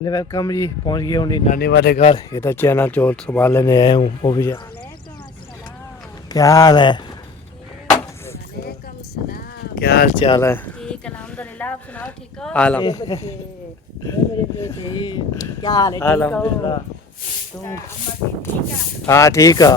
Welcome जी, पहुंच गए हूँ नानी वाले घर। ये तो चना चोर संभाल लेने आया हूँ। वो भी वालेकुम अस्सलाम। क्या हाल है? वालेकुम सलाम। क्या हाल चाल है? ठीक अल्हम्दुलिल्लाह। आप सुनाओ, ठीक हो? आलम मेरे बच्चे, मेरे बेटे, क्या हाल है? ठीक हो अल्हम्दुलिल्लाह। तुम? अम्मा जी ठीक है? हाँ ठीक है।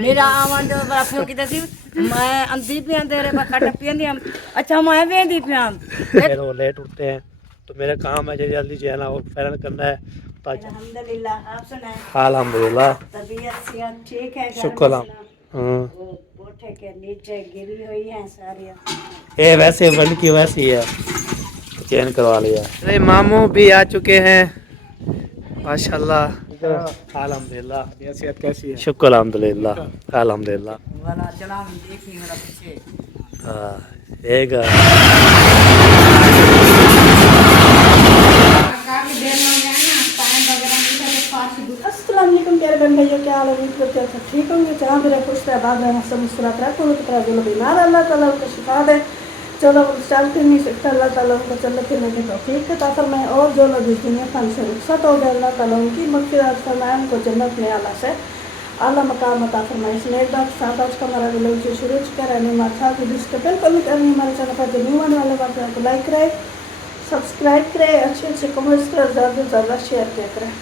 मेरा आवाज बर्फियों की तसी मैं अंधी पे तेरे पक्का टप्पी दी हम। अच्छा मैं वेंदी पे हम फिर वो लेट उठते हैं तो मेरा काम है जल्दी जो है ना वो फैरन करना है। अल्हम्दुलिल्लाह। आप सुनाए? अल्हम्दुलिल्लाह। तबीयत सेहत ठीक है? घर शुक्र में है। सुना? हाँ। वो कोठे के नीचे गिरी हुई है सारी। ये वैसे बन की वैसी है, चेंज करवा लिया। अरे मामू भी आ चुके हैं माशाल्लाह। अल्हम्दुलिल्लाह। सेहत कैसी है? शुक्र अल्हम्दुलिल्लाह। अल्हम्दुलिल्लाह। वाला चला हम देखी मेरा पीछे। हाँ एक अस्सलाम वालेकुम प्यारे बहन भाइयों, क्या हाल है? उम्मीद करते हैं सब ठीक होंगे। जहाँ भी रहे खुश रहे, आबाद रहे, सब मुस्कुराते रहे। कोई तरह जो बीमार अल्लाह ताला उनको शिफा दे। जो लोग चल फिर नहीं सकते अल्लाह ताला उनको चलने फिरने की तौफीक अता फरमाए। और जो लोग इस दुनिया फन से रुखसत हो गए अल्लाह ताला उनकी मग़फ़िरत फरमाए, उनको जन्नत में आला से आला मकाम अता फरमाए। इसमें एक बात साथ आज का हमारा वीडियो से शुरू करें हमारे साथ जिसके बिल्कुल करनी हमारे चैनल पर जो न्यू आने वाले बात को लाइक करें, सब्सक्राइब करें, अच्छे अच्छे कमेंट्स करें, ज़्यादा से ज़्यादा शेयर किया करें।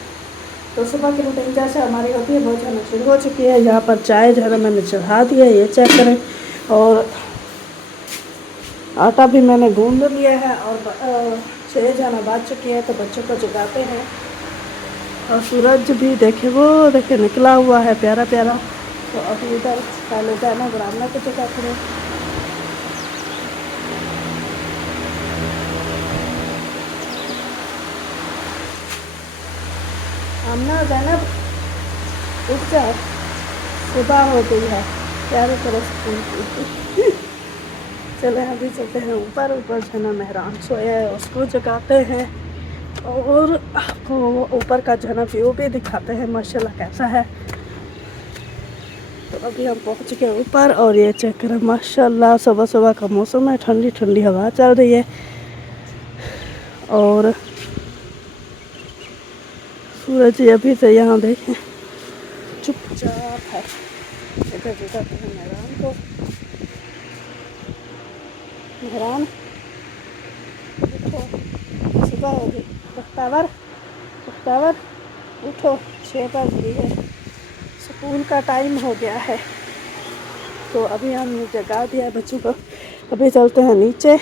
तो सुबह की रूटीन जैसे हमारी होती है बहुत जाना शुरू हो चुकी है। यहाँ पर चाय जो है मैंने चढ़ा दी है, ये चेक करें। और आटा भी मैंने गूंद लिया है और 6 जाना बाज चुकी है तो बच्चों को जगाते हैं। और सूरज भी देखे, वो देखे निकला हुआ है प्यारा प्यारा। तो अभी इधर पहले जाना बनाना को जगा करें। आमना जैनब उठ जाओ, सुबह हो गई है, प्यारे करो स्कूल की। चले अभी चलते हैं ऊपर। ऊपर जो ना मेहरान सोया है उसको जगाते हैं और आपको ऊपर का जो है ना व्यू भी दिखाते हैं माशाल्लाह कैसा है। तो अभी हम पहुंच गए ऊपर और ये चेक करें माशाल्लाह सुबह सुबह का मौसम है, ठंडी ठंडी हवा चल रही है और सूरज अभी से यहाँ देखें चुपचाप है। इधर जगाते हैं मेहरान को। मेहरान उठो, सुबह हो गई। बख्तावर, बख्तावर उठो, 6 बज गई है, स्कूल का टाइम हो गया है। तो अभी हमने जगा दिया बच्चों को। अभी चलते हैं नीचे।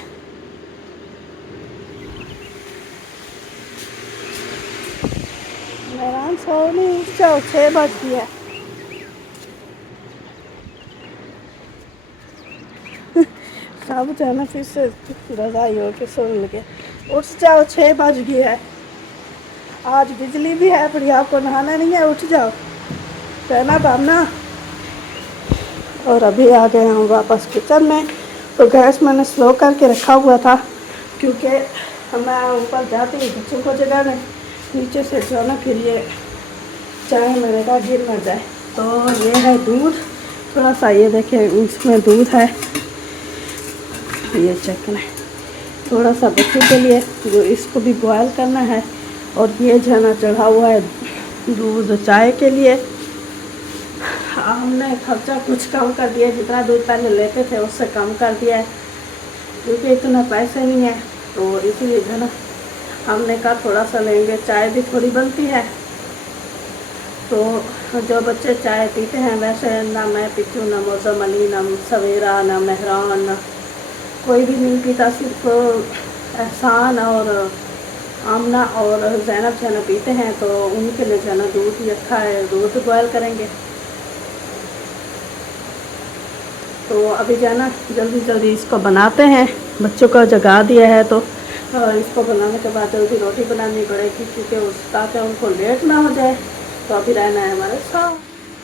मेहरान सो नहीं, उठ जाओ, 6 बज गई है। सब जाना फिर से रजाई हो के सोने लगे। उठ जाओ, 6 बज गई है। आज बिजली भी है पर आपको नहाना नहीं है, उठ जाओ, कहना बामना। और अभी आ गए हम वापस किचन में। तो गैस मैंने स्लो करके रखा हुआ था क्योंकि मैं ऊपर जाती हूँ बच्चों को जगाने, नीचे से जो ना फिर ये चाय मैंने कहा गिर ना जाए। तो ये है दूध, थोड़ा सा ये देखें इसमें दूध है, ये चेक करें, थोड़ा सा बच्चों के लिए जो इसको भी बॉयल करना है। और ये जो है ना चढ़ा हुआ है दूध चाय के लिए। हमने खर्चा कुछ कम कर दिया, जितना दूध पहले लेते थे उससे कम कर दिया है क्योंकि इतना पैसे नहीं है। तो इसीलिए जो है ना हमने कहा थोड़ा सा लेंगे, चाय भी थोड़ी बनती है। तो जो बच्चे चाय पीते हैं, वैसे ना मैं पीती हूँ, ना मौसम अली, ना सवेरा, ना मेहरान, ना कोई भी नहीं पीता। सिर्फ एहसान और आमना और जैनब जो है ना पीते हैं। तो उनके लिए जो है ना दूध ही रखा है, दूध बॉयल करेंगे। तो अभी जो है ना जल्दी जल्दी इसको बनाते हैं, बच्चों को जगा दिया है तो इसको बनाने के बाद जल्दी रोटी बनानी पड़ेगी क्योंकि उस ताकि उनको लेट ना हो जाए। तो अभी रहना है हमारे साथ।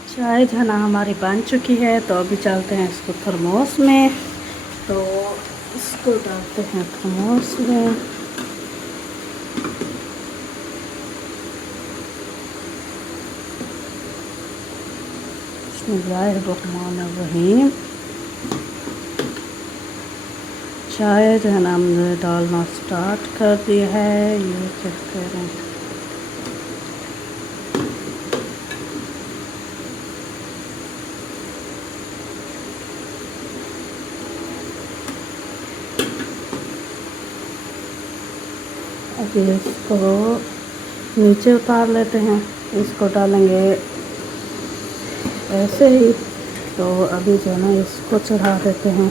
चाय जो है ना हमारी बन चुकी है तो अभी चलते हैं इसको थर्मोस में। तो इसको डालते हैं थर्मोस में। बिस्मिल्लाहिर्रहमानिर्रहीम। चाय जो है ना हमने डालना स्टार्ट कर दिया है, ये चेक करें। अभी इसको नीचे उतार लेते हैं, इसको डालेंगे ऐसे ही। तो अभी जो है ना इसको चढ़ा देते हैं,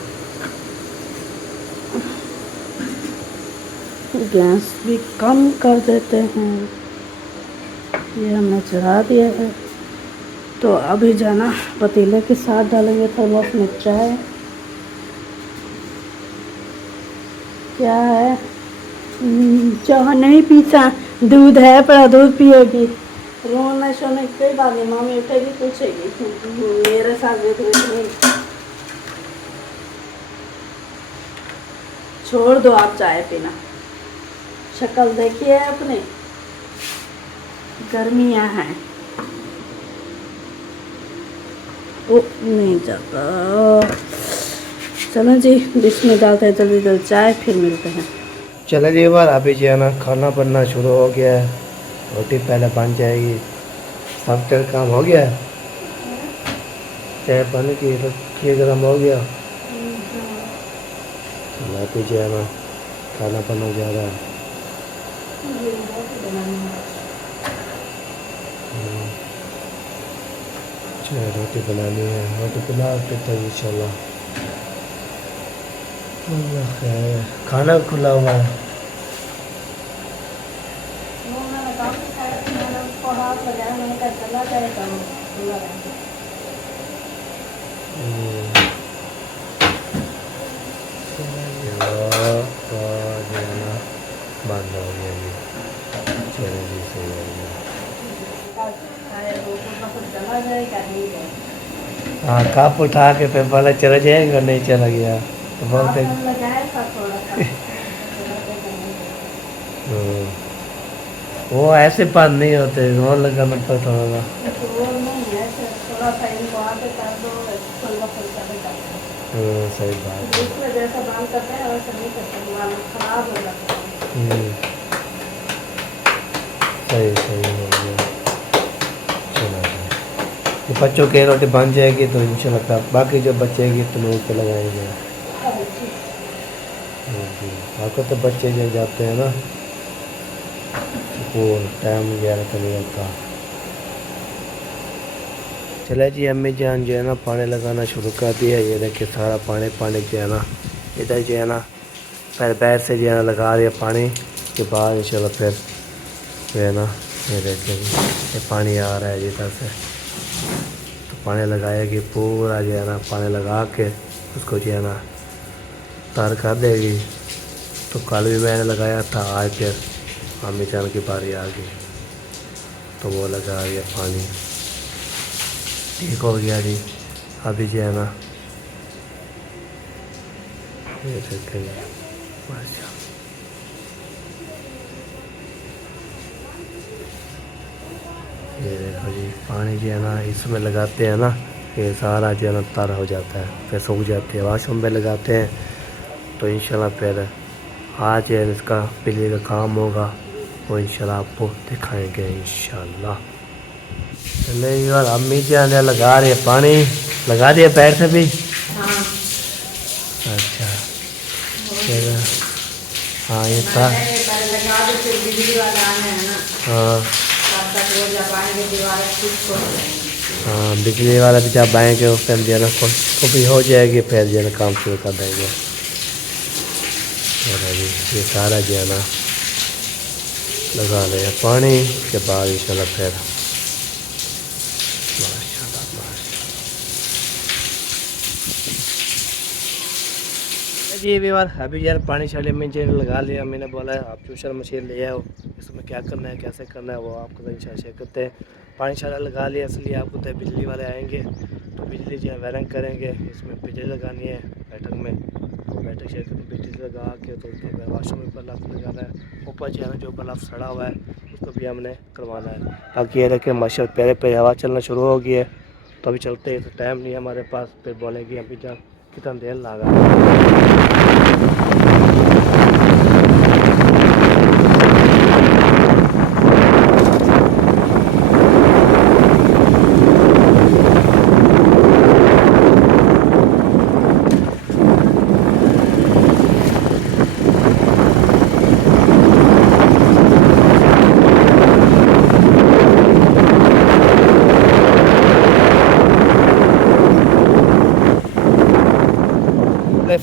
गैस भी कम कर देते हैं। ये हमने चढ़ा दिया है। तो अभी जो है ना पतीले के साथ डालेंगे थर्मोस में चाय। क्या है, चाह नहीं पीता, दूध है पर दूध पिएगी। रोने शोने की कोई बात नहीं, मामी उठेगी पूछेगी, मेरे साथ भी दूध नहीं। छोड़ दो आप चाय पीना, शक्ल देखिए अपनी, गर्मियाँ हैं। ओ नहीं जाता। चलो जी डिश में डालते हैं जल्दी जल्दी चाय, फिर मिलते हैं। चलो जी बार अभी जो है ना खाना बनना शुरू हो गया है। रोटी पहले बन जाएगी, सब तेल काम हो गया है, चाय बन की रोटी गर्म हो गया। अभी जो है ना खाना बनना जा रहा है। चाय रोटी बनानी है, रोटी बना देते हैं इंशाल्लाह। खाना खुला हुआ है। बंद हो गया जी, चलो जी सही हो गया। हाँ कप उठा के फिर बोला चला जाएगा, नहीं चला गया तो बोलते वो ऐसे बंद नहीं होते, वो लगाना पड़ता होगा। सही बात है। जैसा बाल करते हैं वैसा नहीं करते, बाल खराब हो जाता है। सही सही हो गया। चलो ये बच्चों की रोटी बन जाएगी तो इंशाल्लाह बाकी जो बचेगी तो लोग पे लगाएंगे। जी आपको तो बच्चे जो जाते हैं ना स्कूल, टाइम वगैरह तो नहीं होता। चले जी अम्मी जान जो है ना पानी लगाना शुरू कर दिया। ये देखिए सारा पानी पानी जो है ना इधर जो है ना पहले पैर से जो है ना लगा दिया पानी के बाद इंशाल्लाह फिर जो है ना ये देखिए ये पानी आ रहा है इधर से। तो पानी लगाएगी पूरा जो है ना, पानी लगा के उसको जो है ना तार कर देगी। तो कल भी मैंने लगाया था, आज फिर अम्मी जान की बारी आ गई तो वो लगा दिया पानी, ठीक हो गया जी। अभी जो है ना ये देखेंगे ये देखो जी पानी जो है ना इसमें लगाते हैं ना, ये सारा जो है ना तर हो जाता है, फिर सूख जाते हैं। वाशरूम में लगाते हैं तो इंशाल्लाह फिर आज है इसका बिजली का काम होगा, वो इंशाल्लाह आपको दिखाएंगे इंशाल्लाह। नहीं यार अम्मी जान लगा रहे पानी, लगा दिया पैर से भी। हाँ। अच्छा फिर हाँ ये था। लगा दो फिर बिजली वाला आना है ना। हाँ हाँ बिजली वाला भी जब आएंगे उस टाइम जो है ना तो भी हो जाएगी, फिर जो है ना काम शुरू कर देंगे। ये सारा जो है ना लगा लें पानी के बाद इंशाल्लाह फिर जी व्यवहार अभी यार पानी शाली में जो लगा लिया। मैंने बोला है आप ट्यूशन मशीन ले आओ, इसमें क्या करना है कैसे करना है वो आपको तो इंशाल्लाह शेयर करते हैं। पानी शाला लगा लिया, इसलिए आपको तो बिजली वाले आएंगे तो बिजली जो है वायरिंग करेंगे। इसमें बिजली लगानी है बैठक में, तो बैठक शेयर करके बिजली लगा के तो उसके बाद वाशरूम में बल्ब लगाना है। ऊपर जो है ना जो बल्ब सड़ा हुआ है उसको भी हमने करवाना है। बाकी ये रखे माशा प्यारे पे हवा चलना शुरू हो गई है तो अभी चलते हैं, तो टाइम नहीं है हमारे पास, फिर बोलेंगे अभी जब कितना देर लगा।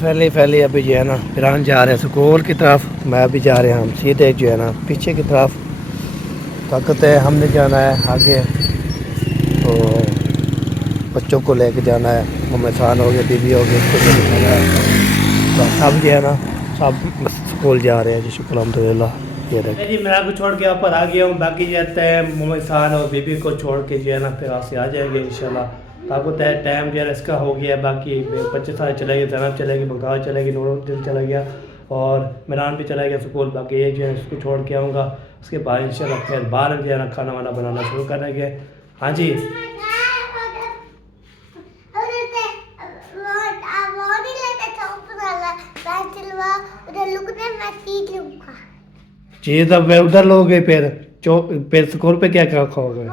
फैली अभी जो है ना फिरान जा रहे हैं स्कूल की तरफ, मैं भी जा रहे हैं, हम सीधे जो है ना पीछे की तरफ ताकत है, हमने जाना है आगे, तो बच्चों को लेके जाना है, ममसान हो गए, बीबी हो गई, उसको लेके जाना है, तो सब जो है ना सब स्कूल जा रहे हैं जी, शुक्र अल्हम्दुलिल्लाह। ये देखिए जी मैं आपको छोड़ के ऊपर आ गया हूँ, बाकी जाते हैं ममसान और बीबी को छोड़ के जो है ना फिर आपसे आ जाएंगे इंशाल्लाह। आपको तय टाइम जो है इसका हो गया, बाकी बच्चे सारे चले गए, जनाब चलेगी, बंगाल चलेगी, नूरुद्दीन चला गया और मिरान भी चला गया स्कूल, बाकी ये जो है इसको छोड़ के आऊँगा, उसके बाद इंशाल्लाह फिर बाहर जो है ना खाना वाना बनाना शुरू करेंगे। हाँ जी जी, तब मैं उधर लोगे फिर स्कूल पे क्या क्या खाओगे?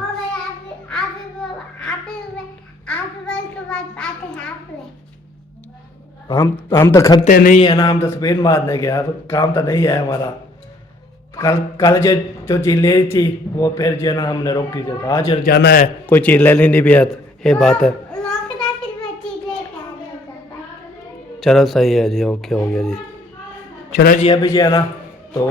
हम तो खत्ते नहीं है ना, हम तो स्पेन मारने गया, अब काम तो नहीं है हमारा। कल कल जो चीज़ ले थी वो फिर जो है ना हमने रोक दी थी, आज जाना है कोई चीज़ ले लेनी भी है, ये बात है। चलो सही है जी, ओके हो गया जी। चलो जी अभी जो है ना तो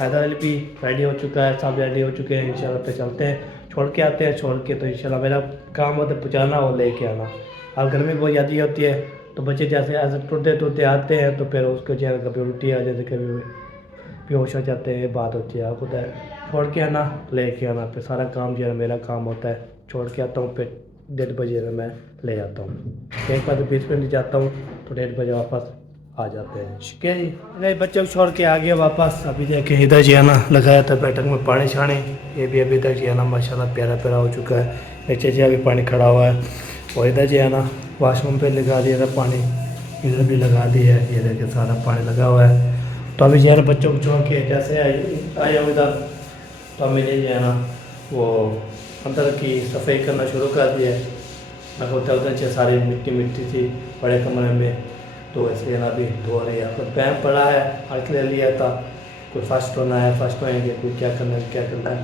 हैदर अली भी रेडी हो चुका है, सब रेडी हो चुके हैं, इंशाल्लाह पे चलते हैं, छोड़ के आते हैं, छोड़ के तो इंशाल्लाह मेरा काम होता है पहुँचाना और लेके आना। अब गर्मी बहुत ज़्यादा होती है तो बच्चे जैसे ऐसे टूटते टूटते आते हैं तो फिर उसको जो है कभी उल्टी आ जाती, कभी बेहोश हो जाते हैं, ये बात होती है। आपको छोड़ के आना लेके आना, फिर सारा काम जो है मेरा काम होता है, छोड़ के आता हूँ फिर 1:30 बजे मैं ले जाता हूँ, एक बार 20 मिनट जाता हूँ तो 1:30 बजे वापस आ जाते हैं। ठीक है जी, नहीं बच्चों को छोड़ के आ गया वापस। अभी देखे इधर जो है ना लगाया था बैठक में पानी छाने, ये भी अभी तक जो है ना माशाल्लाह प्यारा प्यारा हो चुका है, नीचे जो अभी पानी खड़ा हुआ है, और इधर जो है ना वाशरूम पे लगा दिया था पानी, इधर भी लगा दिया है, ये देखिए सारा पानी लगा हुआ है। तो अभी जो है ना बच्चों को छोड़ के जैसे आया हूँ इधर, तो मैंने जो है ना वो अंदर की सफाई करना शुरू कर दिया है। मैं होता उधर से सारी मिट्टी मिट्टी थी बड़े कमरे में, तो इसलिए ना अभी धो रही है, कुछ पैम पड़ा है आज ले लिया था, कोई फर्स्ट होना है फर्स्ट होएंगे, कोई क्या करना है क्या करना है,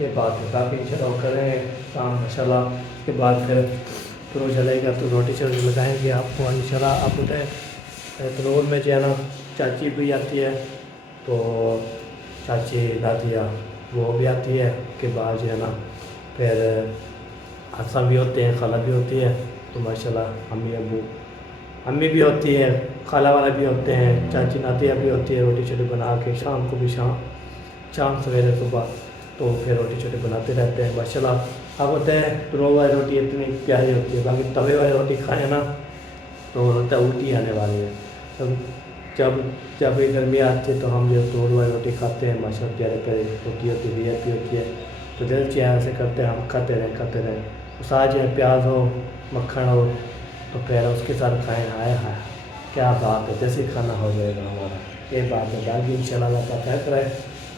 ये बात है। बाकी चलो करेंगे काम माशाल्लाह, उसके बाद फिर वो चलेगा तो रोटी शोटी लगाएंगे आपको इंशाल्लाह। आप बताएँ तनूर में जो है ना चाची भी आती है, तो चाची दादिया वो भी आती है, के बाद जो है ना फिर हसन भी होते हैं, खाला भी होती है, तो माशाल्लाह अम्मी भी होती है, खाला वाला भी होते हैं, चाची नातिया भी होती है, रोटी छोटी बना के शाम को भी शाम सवेरे सुबह तो फिर रोटी छोटी बनाते रहते हैं माशाल्लाह। आप होते हैं तनूर वाली रोटी इतनी प्यारी होती है, बाकी तवे वाली रोटी खाएँ ना तो होता है उल्टी आने वाली है। तो जब ये गर्मी आती है तो हम जो तोड़ वाली रोटी खाते हैं माशाल्लाह, प्यारे प्यारे रोटी होती है, VIP होती है, तो दिल से ऐसे करते हैं हम खाते रहें। तो साथ जो है प्याज हो मक्खन हो तो फिर उसके साथ खाएँ, हाय हाय क्या बात है, जैसे खाना हो जाएगा हमारा, ये बात है। बाकी इंशाल्लाह का खैर करे,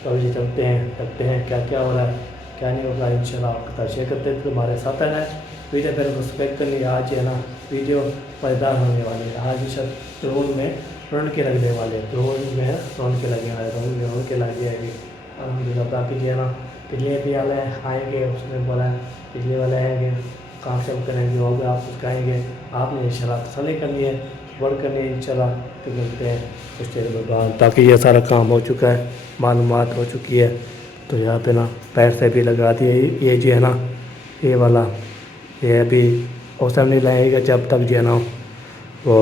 तो अभी चलते हैं देखते हैं क्या क्या हो रहा है क्या नहीं होगा, इंशाल्लाह आपके साथ शेयर करते हैं, तुम्हारे साथ रहना है। वीडियो फिर सब्सक्राइब कर लिया, आज है ना वीडियो मज़ेदार होने वाली है, आज सब रोड में रौनक के लगने वाले, रोड में रौनक के लगने वाले, रौनक के लग जाएगी अलहमदिल्ला। बाकी जो है ना बिजली भी वाले आएँगे, उसने बोला बिजली वाले आएँगे, काम सब करेंगे, वो भी आप कुछ कहेंगे, आपने इंशाल्लाह तसल्ली करनी है, वर्क करनी है इंशाल्लाह। तो मिलते हैं कुछ देर में बाद, ताकि ये सारा काम हो चुका है, मालूमात हो चुकी है, तो यहाँ पे ना पैसे भी लगा दिए, ये जो है ना ये वाला ये अभी औसम नहीं लगेगा जब तक जो है ना वो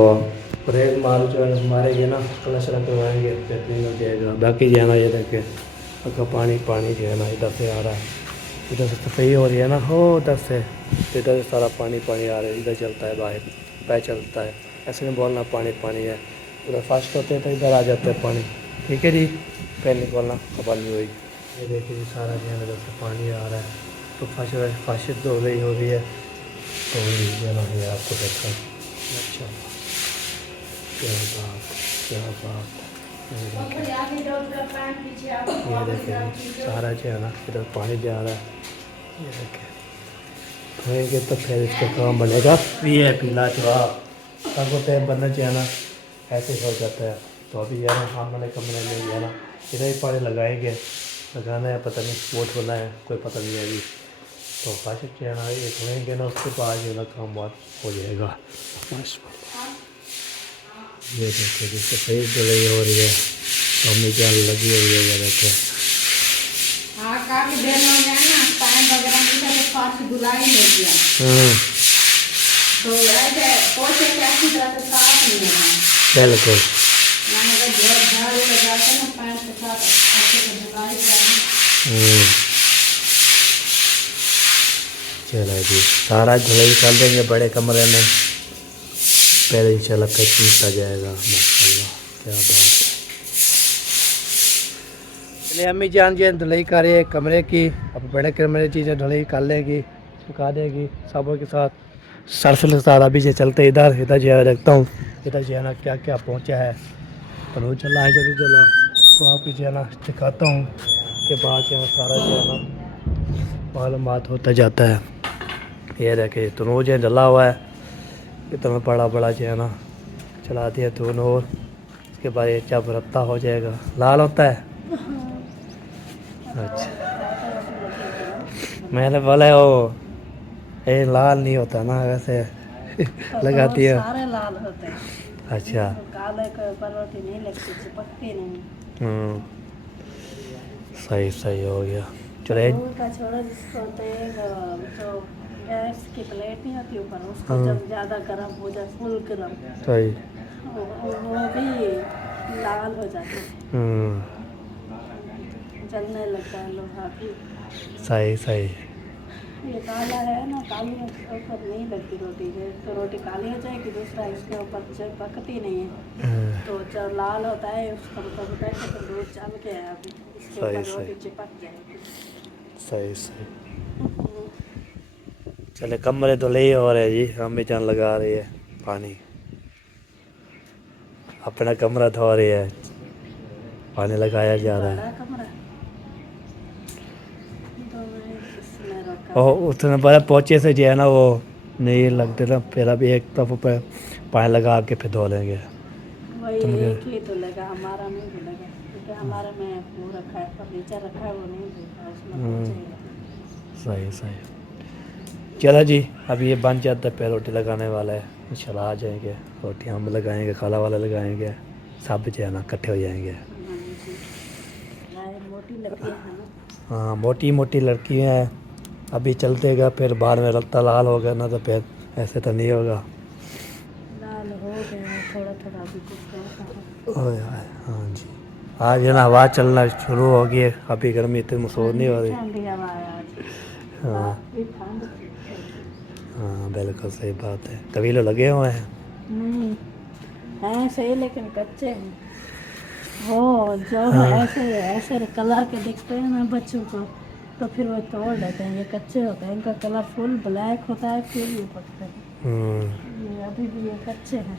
रेल माल जो है मारेंगे ना, कलश करवाएंगे, बेहतरीन हो जाएगा। बाकी जो है ना ये देखें अगर पानी जो है ना इधर से आ रहा है, इधर से सफाई हो रही है ना, हो उधर से इधर से सारा पानी आ रहा है, इधर चलता है बाहर पैर चलता है, ऐसे नहीं बोलना पानी है, उधर फास्ट होते हैं तो इधर आ जाता है पानी। ठीक है जी, पैर नहीं बोलना खबर नहीं हुई। ये देखिए जी सारा जो है इधर से पानी आ रहा है, तो फाशिश हो रही है, तो ये ना ये आपको देखा। अच्छा क्या बात ये देखिए सारा जो है ना इधर पानी जा रहा है, ये देखिए धोएंगे तो फिर इसका काम बनेगा। VIP लाजवाब तब होते हैं बनना जो है ना ऐसे हो जाता है। तो अभी जो है ना हम वाले कमरे में जो है ना इधर ही पानी लगाना है, पता नहीं वोट होना है, कोई पता नहीं है अभी। तो फाशिश जो है ना ये धोएंगे ना, उसके बाद जो है ना काम बात हो जाएगा। ये देखो जी सफेद धुलाई हो रही है, मम्मी जान लगी हुई है, ये देखो। हाँ काफी देर हो गया ना, टाइम वगैरह नहीं था तो फास्ट धुलाई ले दिया, तो ऐसे पोछे के अच्छी तरह से साफ नहीं हो रहा। बिल्कुल मैंने कहा जो झाड़ू लगाते ना पैर के साथ अच्छे से धुलाई करनी। चलो जी सारा धुलाई कर देंगे बड़े कमरे में, पहले इंशाल्लाह फिर आ जाएगा। माशाल्लाह क्या बात है। चलिए अम्मी जान जी धुलाई कर रही है कमरे की, अब बड़े कमरे की चीज़ें धुलाई कर लेगी, सुखा देगी साबुन के साथ, सर्फ के साथ। अभी जो चलते इधर इधर जो है रखता हूँ, इधर जो है ना क्या क्या पहुँचा है, तो चला है जल्दी चला, तो आपकी जो है ना दिखाता हूँ के बाद जो है सारा जो है ना मालूमात होता जाता है। ये देखे तो रोज जला हुआ है, इतना बड़ा बड़ा जो है ना चला दिया तो और उसके बाद ये जब रत्ता हो जाएगा लाल होता है। अच्छा मैंने बोला वो ये लाल नहीं होता ना वैसे लगाती है। सारे लाल होते हैं। अच्छा तो काले को परोठी नहीं लगती, चिपकती नहीं। सही सही हो गया। चलो दूध का छोड़ा जिसको होते हैं जो गैस की प्लेट नहीं होती ऊपर, उसको जब ज़्यादा गर्म हो जाए फुल गर्म, सही वो भी लाल हो जाता है, जलने लगता है लोहा भी। सही सही। ये काला है ना, काली के ऊपर नहीं लगती रोटी, तो रोटी काली हो जाएगी, दूसरा इसके ऊपर पकती नहीं है, तो जब लाल होता है उसका मतलब होता है कि तो दूध जल के है, अभी इसके ऊपर रोटी चिपक जाएगी। सही सही। चले कमरे तो ले हो रहे जी, अम्मी जान लगा रही है पानी, अपना कमरा धो रही है, पानी लगाया जा रहा है। और उसने बड़ा पोचे से जो है ना वो नहीं लगते ना, फिर अभी एक दफ़ा पे पानी लगा के फिर धो लेंगे। वही एक ही तो लगा, हमारा नहीं भी लगा, क्योंकि हमारे में वो रखा है फर्नीचर रखा है, वो नहीं धोता उसमें। सही सही। चलो जी अभी ये बन जाता है, फिर रोटी लगाने वाला है, इंशाल्लाह आ जाएंगे, रोटी हम लगाएंगे, खाला वाला लगाएंगे, सब जो है ना इकट्ठे हो जाएंगे। मोटी लड़की है ना, हाँ मोटी मोटी लड़की हैं, अभी चलते गया फिर बाद में रत्ता लाल हो गया ना, तो फिर ऐसे तो नहीं होगा। लाल हो गया थोड़ा थोड़ा भी कुछ। हाँ जी आज है ना हवा चलना शुरू हो गई है, अभी गर्मी इतनी महसूस नहीं हो रही। ठंडी हवा है आज। हाँ ठंड हाँ बिल्कुल सही बात है। कबीले लगे हुए हैं नहीं हैं सही, लेकिन कच्चे हैं वो, जो ऐसे ऐसे कलर के दिखते हैं ना बच्चों को, तो फिर वो तोड़ लेते हैं। ये कच्चे होते हैं, इनका कलर फुल ब्लैक होता है, फिर ये पकते हैं। ये अभी भी ये कच्चे हैं,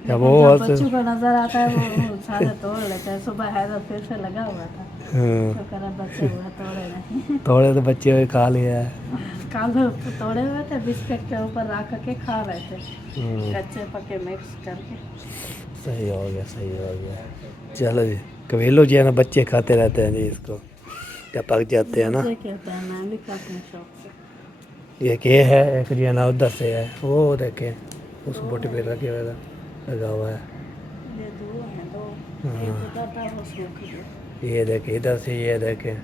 जब जब बच्चों को नजर आता है वो सारे तोड़ लेते हैं। सुबह है तो फिर से लगा हुआ था, तो करा बच्चे हुए तोड़े नहीं। तोड़े तो बच्चे हुए खा लिया है। कल तोड़े हुए थे, बिस्किट के ऊपर रख के खा रहे थे, कच्चे पके मिक्स करके। सही हो गया सही हो गया। चलो जी कबीलो जो है ना बच्चे खाते रहते हैं जी इसको, जब पक जाते हैं ना। मैं भी खाती हूँ शौक से। ये के है एक जो है ना उधर से है, वो देखे उस बोटी पे रखे हुए लगा हुआ है। ये दो हैं, दो एक उधर था वो सूख गया। ये देखे इधर से, ये देखे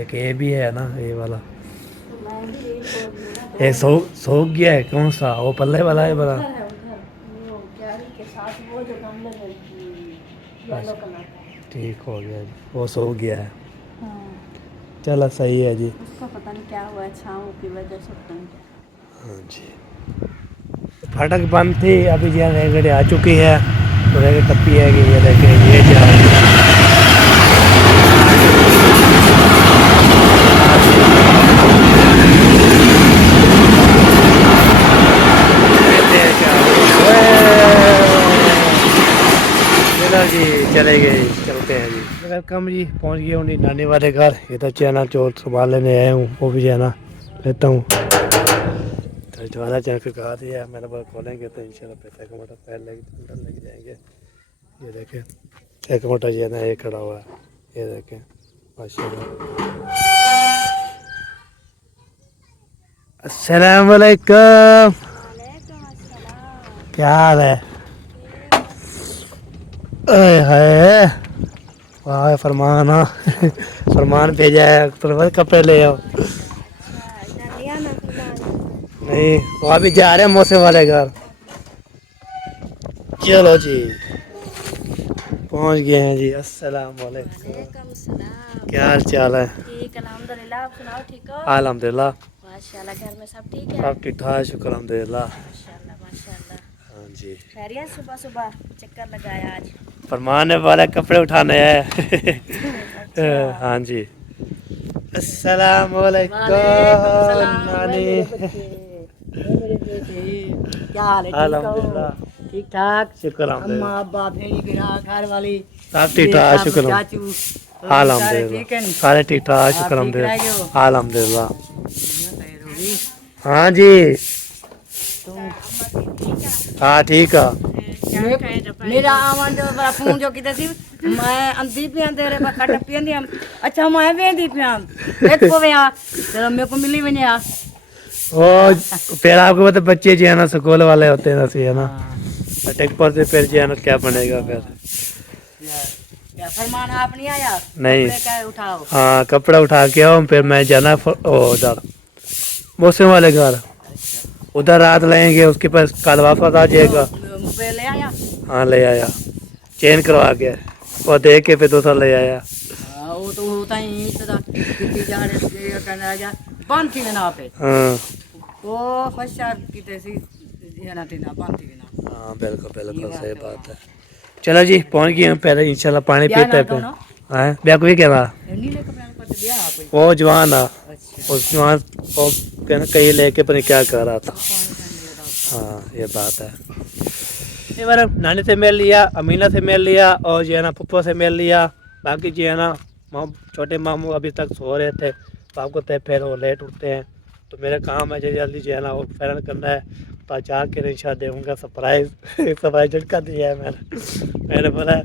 एक ये भी है ना ये वाला, तो मैं भी यही बोल रही हूँ ना, ये सूख गया है। कौन सा वो पल्ले वाला है बड़ा? उधर है उधर, वो क्यारी के साथ वो जो गमले में येलो कलर का। ठीक हो गया जी, वो सूख गया है। हाँ चलो सही है जी। उसका पता नहीं क्या हुआ है, छाँव की वजह से पता नहीं क्या। हाँ जी फाटक बंद थी, अभी जो है रेलगाड़ी आ चुकी है, तो रेल टप्पी है कि ये देखे ये जा रही है। चलो जी चले गए, चलते हैं जी। वेलकम जी, पहुंच गया हूँ नानी वाले घर। इधर चना चौल संभाल लेने आया हूँ, वो भी जो है ना लेता हूँ। तो ज्वाला चैन फिर कहा दिया, मैंने बोला खोलेंगे तो इंशाल्लाह पैसा का मोटा पैर लग जाएंगे। ये देखें एक मोटा जो है ना ये खड़ा हुआ है, ये देखें माशाल्लाह। अस्सलाम वालेकुम, क्या हाल है? अरे हाय वाह फरमान हाँ फरमान भेजा है तो कपड़े ले आओ लिया ना फरमान। नहीं वहाँ भी जा रहे हैं मौसे वाले घर चलो जी पहुँच गए हैं जी अस्सलाम वालेकुम वालेकुम सलाम। क्या हाल चाल है ठीक अल्हम्दुलिल्लाह, आप सुनाओ ठीक हो? अल्हम्दुलिल्लाह माशाल्लाह, घर में सब ठीक है? सब ठीक ठाक शुक्र अल्हम्दुलिल्लाह माशाल्लाह माशाल्लाह। हाँ जी खैरियत, सुबह सुबह चक्कर लगाया आज। फरमान वाले कपड़े उठाने हैं अच्छा। हाँ जी अस्सलाम वालेकुम वालेकुम सलाम। नानी मेरे बेटे क्या हाल है? ठीक अल्हम्दुलिल्लाह हो? ठीक ठाक? शुक्र अम्मा अल्हम्दुलिल्लाह अब्बा भेड़ी बिरा घर वाली सब ठीक ठाक सब शुक्र चाचू सारे ठीक अल्हम्दुलिल्लाह हैं? सारे ठीक ठाक आप शुक्र ठीक रह गए हो? अल्हम्दुलिल्लाह खैर होगी। हाँ जी तुम हाँ ठीक है मेरा आवन जो बड़ा फोन जो किते सी मैं अंधी पिया तेरे पर कट पियंदी अच्छा मैं वेंदी पिया एक को वेया तेरा मेरे को मिली वने वो फिर आपको पता बच्चे जो है ना स्कूल वाले होते हैं ऐसे है ना टेक पर से फिर जो है ना क्या बनेगा फिर या फरमान आप नहीं आया? नहीं। कपड़े का उठाओ। हाँ कपड़ा उठा के आओ फिर मैं जाना उधर मौसम वाले घर उधर रात लेंगे उसके पास कल वापस आ जाएगा मोबाइल ले आया? हाँ ले आया चेंज करवा के और देख के फिर दूसरा ले आया हाँ, वो तो होता ही इतना कितनी जा रहे करना जा बंद थी ना पे हाँ वो फशार किते सी ना थी ना बंद थी ना। हाँ बिल्कुल बिल्कुल सही बात है चलो जी पहुंच गए हम पहले इंशाल्लाह पानी पीते हैं फिर हाँ ब्याह कोई कह रहा नीले कपड़े पर तो दिया कोई। वो जवान था अच्छा उस जवान वो कहना कहीं लेके पता नहीं क्या कर रहा था हाँ ये बात है ये बार नानी से मिल लिया अमीना से मिल लिया और जो है ना पप्पो से मिल लिया बाकी जो है ना छोटे मामू अभी तक सो रहे थे तो आपको तय फिर वो लेट उठते हैं तो मेरा काम है जल्दी जो है ना वो फैरन करना है तो जाके रिक्शा दूँगा सरप्राइज सरप्राइज झटका दिया है मैंने बोला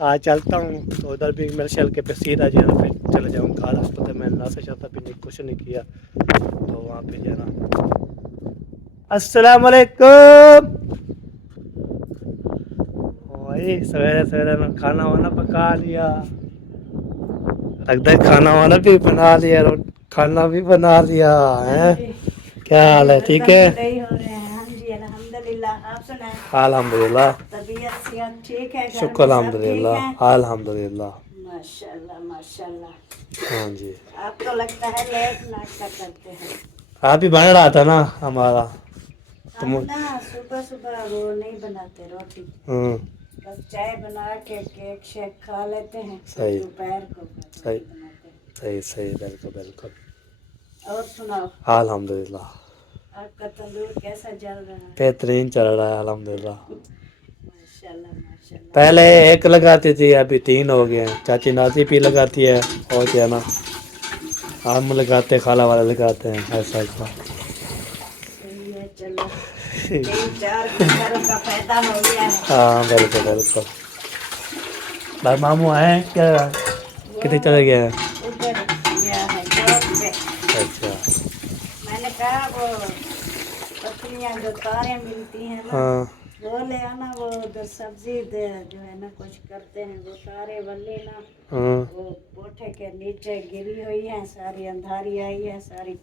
आज चलता हूँ तो उधर भी मेरे शल के पे सीधा जो है ना फिर चले जाऊँगा घर पता मैंने ना से चाहता भी नहीं कुछ नहीं किया तो वहाँ पे जो है ना अस्सलाम वालेकुम वही सवेरे सवेरे ना खाना वाना पका लिया लगता है खाना वाना भी बना लिया खाना भी बना लिया है क्या हाल है ठीक है अल्हम्दुलिल्लाह, आप सुनाएं? अल्हम्दुलिल्लाह तबीयत सेहत ठीक है? घर में शुक्र सब अल्हम्दुलिल्लाह ठीक है? अल्हम्दुलिल्लाह माशाल्लाह माशाल्लाह। हाँ जी आप तो लगता है लेट नाश्ता करते हैं। आप ही बन रहा था ना हमारा हम ना सुबह सुबह वो नहीं बनाते रोटी, बस चाय बना के केक शेक खा लेते हैं सही। दोपहर को सही। बनाते हैं। सही सही बिल्कुल बिल्कुल और सुनाओ अल्हम्दुलिल्लाह आपका तंदूर कैसा चल रहा है? बेहतरीन चल रहा है अल्हम्दुलिल्लाह माशाल्लाह माशाल्लाह। पहले एक लगाती थी अभी 3 हो गए हैं चाची नाजी भी लगाती है और क्या ना हम लगाते खाला वाले लगाते हैं ऐसा ऐसा सही है चलो 3-4 घरों का फायदा हो गया है। हाँ बिल्कुल बिल्कुल भाई मामू आए हैं क्या कितने चले गए हैं उधर गया है जॉब पे। अच्छा मैंने कहा वो पत्नियां जो तारें मिलती हैं ना हाँ वो ले आना, वो उधर सब्जी दे जो है ना कुछ करते हैं वो तारे वाले ना हाँ वो कोठे के नीचे गिरी हुई है सारी अंधारी आई है सारी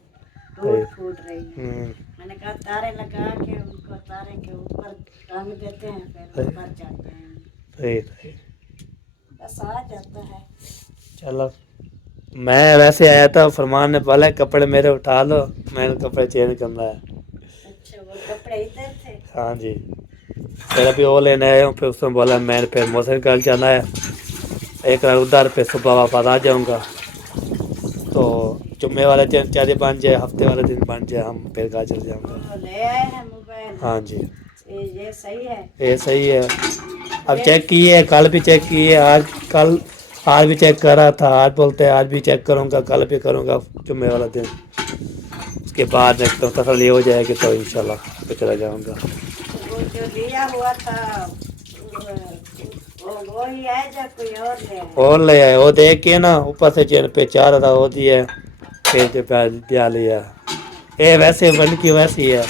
टूट फूट रही है। मैंने कहा तारे लगा के उनको तारे के ऊपर टांग देते हैं फिर ऊपर जाते हैं सही सही बस आ जाता है। चलो मैं वैसे आया था फरमान ने बोला कपड़े मेरे उठा लो मैंने कपड़े चेंज करना है अच्छा वो कपड़े इधर थे? हाँ जी फिर अभी वो लेने आया हूँ फिर उसने बोला मैंने फिर मौसम कल जाना है एक रात उधर फिर सुबह वापस आ जाऊँगा तो जुम्मे वाले दिन चारे बन जाए हफ्ते वाले दिन बन जाए हम फिर घर चल जाऊँगा। वो ले आए हैं मोबाइल? हाँ जी ये सही है? ये सही है अब चेक किए कल भी चेक किए आज भी चेक कर रहा था आज बोलते हैं आज भी चेक करूँगा कल भी करूँगा जुम्मे वाला दिन उसके बाद नेक्स्ट तो तसल्ली हो जाएगी तो इंशाल्लाह तो चला जाऊँगा। वो जो लिया हुआ था वो ही है या कोई और ले आए? और ले आए वो देख के ना ऊपर से चेन पे 4 था वो दिया फिर जो दिया लिया ये वैसे वन की वैसी है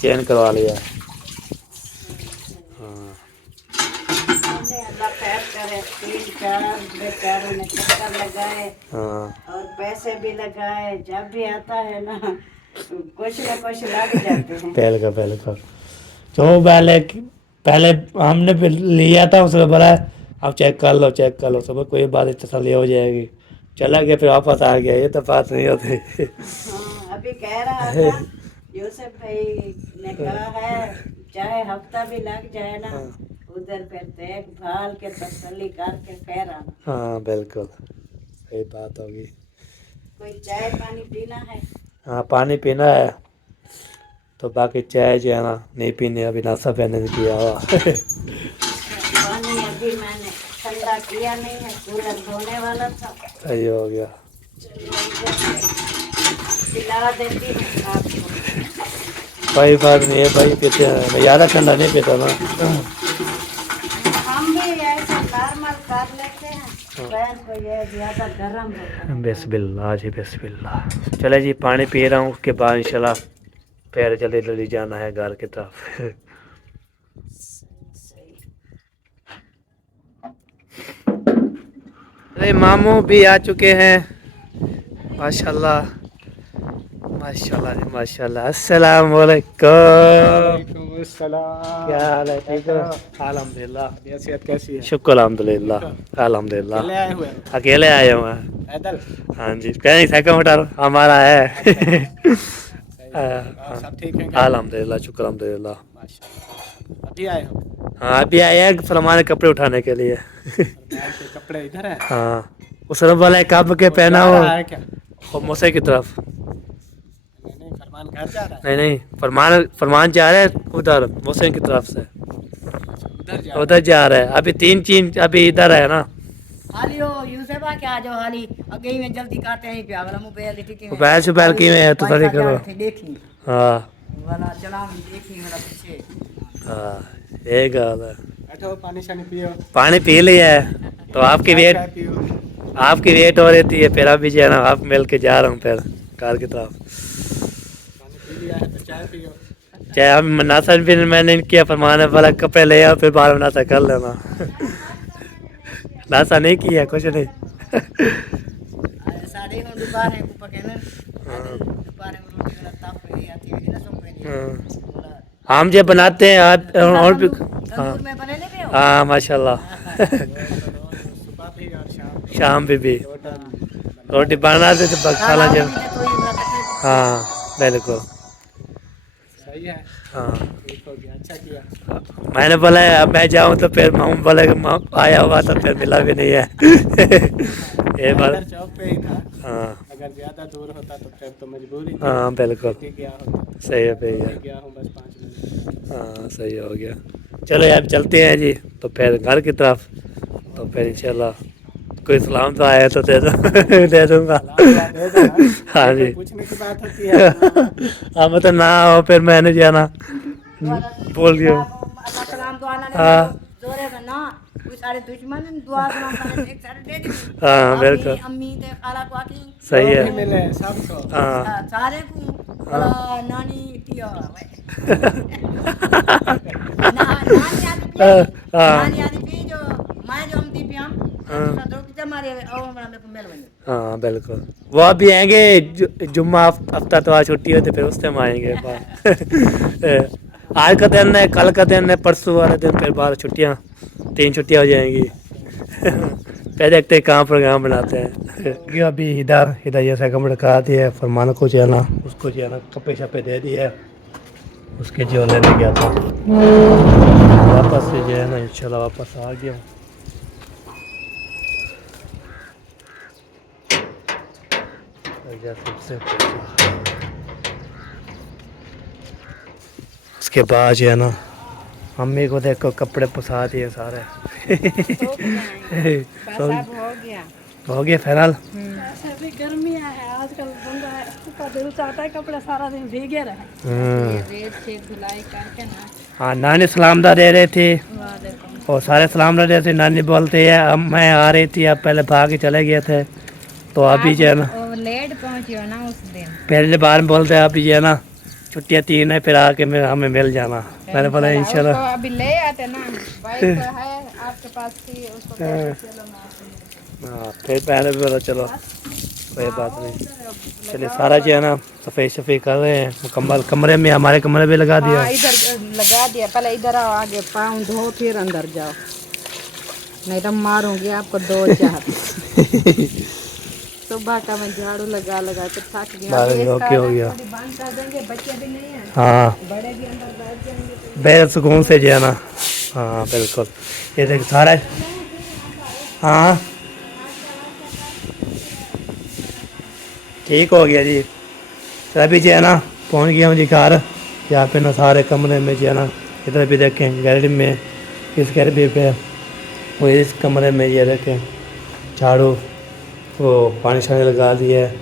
चेन करवा लिया। हाँ लगाए हाँ और पैसे भी लगाए, जब भी आता है ना कुछ न कुछ लग जाते हैं। बिल्कुल। तो पहले हमने भी लिया था, उसने बोला अब चेक कर लो, सब कोई बात नहीं, तसल्ली हो जाएगी। चला गया, फिर वापस आ गया, ये तो बात नहीं होती। हाँ, अभी कह रहा था यूसुफ भाई ने कहा है चाहे हफ्ता भी लग जाए ना, उधर फिर देखभाल के तसल्ली करके फिर आना। हाँ बिल्कुल सही बात होगी। कोई चाय पानी पीना है? हाँ पानी पीना है, तो बाकी चाय जो है ना नहीं पीने, अभी नाश्ता पहने नहीं किया हुआ। पानी अभी मैंने ठंडा किया नहीं है, कूलर धोने वाला था। सही हो गया। पिला देती हूँ आपको। कोई बात नहीं है भाई, पीते हैं, मैं ज़्यादा ठंडा नहीं पीता ना। हम भी ऐसे नॉर्मल कर लेते हैं, बहन को ये ज्यादा गर्म होता है। बिस्मिल्लाह जी बिस्मिल्लाह। चले जी, पानी पी रहा हूँ, उसके बाद इंशाल्लाह फिर जल्दी जाना है घर की तरफ। अरे मामू भी आ चुके हैं, माशाल्लाह जी माशाल्लाह। अस्सलाम वालेकुम। क्या हाल है, ठीक हो? अल्हम्दुलिल्लाह। सेहत कैसी है? शुक्र अल्हम्दुलिल्लाह। ले आए हुए हैं? अकेले आए हुए हैं। पैदल? हाँ जी, कहीं सेकंड हमारा है। और सब ठीक है? अल्हम्दुलिल्लाह, शुक्र अल्हम्दुलिल्लाह। माशाल्लाह। अभी आए हो? हाँ अभी आए हैं सलमान के कपड़े उठाने के लिए। फरमान के कपड़े इधर है? हाँ उसने बोला कब के वो पहना जा हो, रहा है क्या? और मूसे की तरफ। नहीं, फरमान घर जा रहा है? नहीं फरमान जा रहा है उधर मूसे की तरफ से, उधर उधर जा रहा है। अभी 3 चीन अभी इधर है ना। हालियो यूसुफा क्या जो हाली अगे में जल्दी काटे हैं पे अगला मोबाइल देखी में बैल से बैल की है तो थोड़ी करो। देखी हाँ वाला चला देखी मेरा पीछे। हाँ ये गल है। बैठो, पानी शानी पियो। पानी पी लिया है, तो आपकी चाय वेट पियो। हो रही थी, फिर अभी जो है ना आप मिल के जा रहा हूँ फिर कार की तरफ। पानी पी लिया है तो चाय पियो। चाहे अब नाश्ता भी मैंने नहीं किया, फरमान वाला कपड़े ले आओ, फिर बाद में नाश्ता कर लेना। नाश्ता नहीं किया, कुछ नहीं। सारे हम दोपहर है ऊपर के ना दोपहर में रोटी वाला ताप पे आती है ना सब में हम जो बनाते हैं आप और भी। तंदूर में बने नहीं हो। हाँ माशाल्लाह। सुबह भी और शाम भी रोटी बनाते तो खाना जो। हाँ बिल्कुल सही है। हाँ ठीक हो गया, अच्छा किया। मैंने बोला अब मैं जाऊँ तो फिर मामू बोले आया हुआ तो फिर मिला भी नहीं है। ये बात। इधर चौक पे ही था। हाँ अगर ज्यादा दूर होता तो फिर तो मजबूरी थी। हाँ बिल्कुल कि गया होता। सही है भैया। गया हूँ बस 5 मिनट। हाँ सही हो गया। चलो यार चलते हैं जी, तो फिर घर की तरफ, तो फिर इंशाल्लाह कोई सलाम तो आया तो दे दूंगा। हाँ जी। पूछने की बात होती है। हाँ मतलब ना हो फिर मैंने जाना बोल दिया। सलाम दुआ ना हाँ जोरे में ना कोई सारे दुश्मन दुआ सलाम सारे एक सारे दे दी। हाँ बिल्कुल अम्मी ते खाला को आकी सही भी है। मिले सबको। हाँ सारे को वाला नानी पिया नानी आदि पी जो मैं जो हम दी पियाम तो हमारे और हमारा मेरे को मिल बन। हाँ बिल्कुल, वो अभी आएंगे जुम्मा हफ्ता तो आज छुट्टी होती फिर उस टाइम आएंगे आज का दिन है, कल का दिन है, परसों वाले दिन फिर बाद छुट्टियाँ 3 छुट्टियाँ हो जाएंगी। फिर देखते हैं कहाँ प्रोग्राम बनाते हैं। अभी इधर जैसा कमरा कहा दिया फरमान को जो है ना, उसको जो है ना कपड़े शपे दे दिए, उसके जो लेने गया था वापस से जो है ना इंशाल्लाह वापस आ गया हूँ। उसके बाद जो है ना मम्मी को देखो कपड़े पसा दिए सारे। हो गया फिलहाल। ऐसे भी गर्मियाँ है आजकल, बंदा है उसका दिल चाहता है कपड़े सारा दिन भीगे रहे। रेत से धुलाई करके ना हाँ नानी सलामदा दे रहे थे और सारे सलाम दे रहे थे। नानी बोलते हैं अब मैं आ रही थी, अब पहले भाग के चले गए थे, तो अभी जो है ना लेट पहुंची हो ना उस दिन। पहले बार में बोलते हैं अभी जो है ना छुट्टियाँ 3 है, फिर आके हमें मिल जाना। मैंने बोला इंशाल्लाह अभी ले आते ना, बाइक है आपके पास थी उसको चलो हाँ फिर पहले भी बोला चलो कोई बात नहीं। चलिए सारा जो है ना सफ़ेद सफ़ेद कर रहे हैं मुकम्मल। कमरे में हमारे कमरे में लगा दिया। हाँ, इधर लगा दिया। पहले इधर आओ, आगे पाँव धो फिर अंदर जाओ, नहीं तो मारूंगी आपको 2 चार। सुबह का मैं झाड़ू लगा लगा के थक गया। बारह अब ओके हो गया। थोड़ी बंद कर देंगे, बच्चे भी नहीं है, हाँ बड़े भी अंदर बैठ जाएंगे तो बेसुकून से जो है ना। हाँ बिल्कुल। ये देख सारा। हाँ ठीक हो गया जी। तो अभी जो है ना पहुँच गया हूँ जी घर। यहाँ पे ना सारे कमरे में जो है ना इधर भी देखें गैलरी में, इस गैलरी पे वो इस कमरे में ये देखें झाड़ू वो पानी शानी लगा दिया है।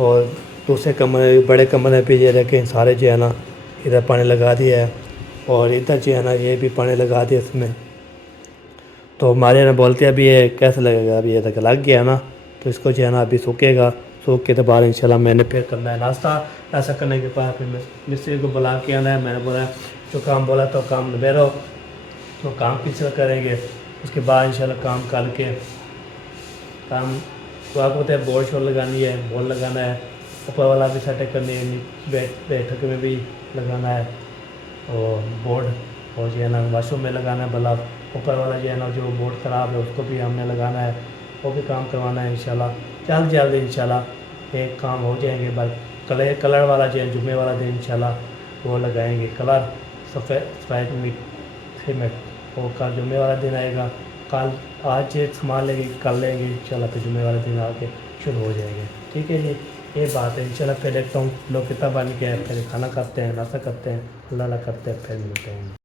और दूसरे कमरे बड़े कमरे पे ये देखें सारे जो है ना इधर पानी लगा दिया है। और इधर जो है ना ये भी पानी लगा दिया इसमें। तो हमारे ना बोलते हैं अभी ये कैसे लगेगा, अभी ये तक लग गया ना तो इसको जो है ना अभी सूखेगा। सूख के तो बाद इंशाल्लाह मैंने फिर करना है नाश्ता। ऐसा करने के बाद फिर मिस्त्री को बुला के आना है। मैंने बोला जो काम बोला तो काम निबेरो, तो काम पीछे करेंगे। उसके बाद इंशाल्लाह काम करके काम तो आपको होता है बोर्ड शोर लगानी है, बोर्ड लगाना है, ऊपर वाला भी सेट करनी है, बैठक में भी लगाना है और बोर्ड, और जो है ना वाशरूम में लगाना है बल्ब। ऊपर वाला जो है ना जो बोर्ड ख़राब है उसको भी हमने लगाना है, वो भी काम करवाना है इंशाल्लाह। जल्द जल्द इंशाल्लाह एक काम हो जाएंगे। बस कलर वाला जो है जुम्मे वाला दिन इंशाल्लाह वो लगाएंगे कलर सफ़ेद में सीमेंट। वो कल जुम्मे वाला दिन आएगा। कल आज संभाल लेंगे, कल लेंगे इंशाल्लाह, फिर जुम्मे वाला दिन आके शुरू हो जाएंगे। ठीक है जी, ये बात है इंशाल्लाह। फिर देखता हूँ लोग कितना बन के फिर खाना खाते हैं, नाश्ता करते हैं, अल्लाह करते हैं, फिर मिलते हैं।